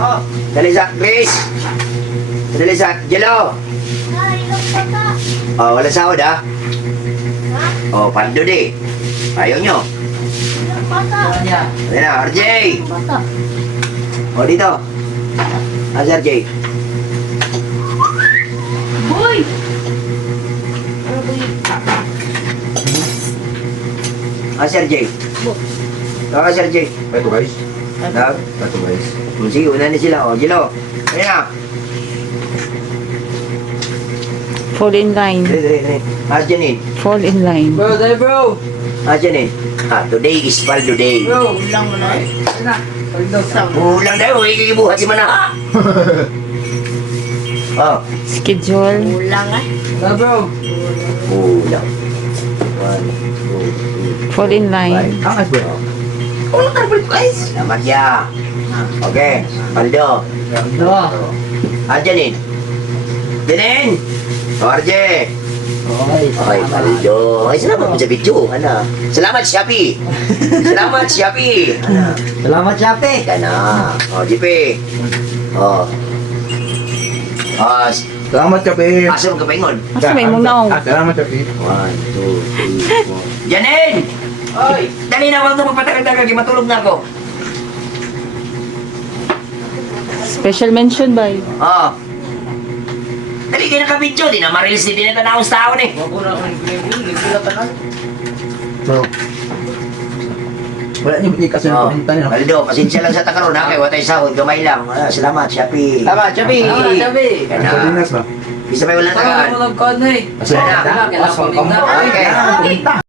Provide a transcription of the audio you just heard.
Oh, dali sa Chris. Dali sa Jello. Oh, wala sahod ha. Oh, pando di. Ayaw nyo. Dali na, RJ. Oh, dito. Si RJ. Boy! Si RJ. Si RJ. Ito guys. Dag. Ito guys. Sige, una na sila. Oh, Jello. Dali na. Fall in line. Dali. Janine. Fall in line. Bro, dahil bro! Janine. Today is Paldo Day. Bro, ulang mo na. Ayun na. Pagdaw. Ulang daw, ikikibuhat si Mana. Oh, Schedule. Ulang ah. Na bro. ulang. 1, 2, 3. Fall in line. Angas bro. Ulang ka na guys. Selamat ya. Okay, Paldo. Janine. Janine. RJ. Okay, Paldo. Ay, salamat mo sa video. Ano? Salamat, Shopee. Salamat, Shopee. Ano? Salamat Shopee. Kana. Oh, JP. Oh. Salamat Shopee. Asa mo kapaingon? Asa may mong naong? Salamat Shopee. 1, 2, 3, 4. Janine! Oy! Dali na, wag na magpatagal-tagal. Matulog na ako. Special mention by. Oh. Dali, di na ka-video. Di na ma-reels. Di na tanaos tao eh. Bro. Wala niyo kasi Oh. pahinta niyo. Paldo, pasensya lang sa takaroon ha. Kaya watay sahod. Gamay lang. Salamat, Shopee. Salamat, Shopee. Salamat, Shopee. Kana. Palinas ba? Isa pa yung walang tagaan. Pagkakaroon mo ng kod na eh. Kasi Wala. Kailangan mo Okay. na. Okay.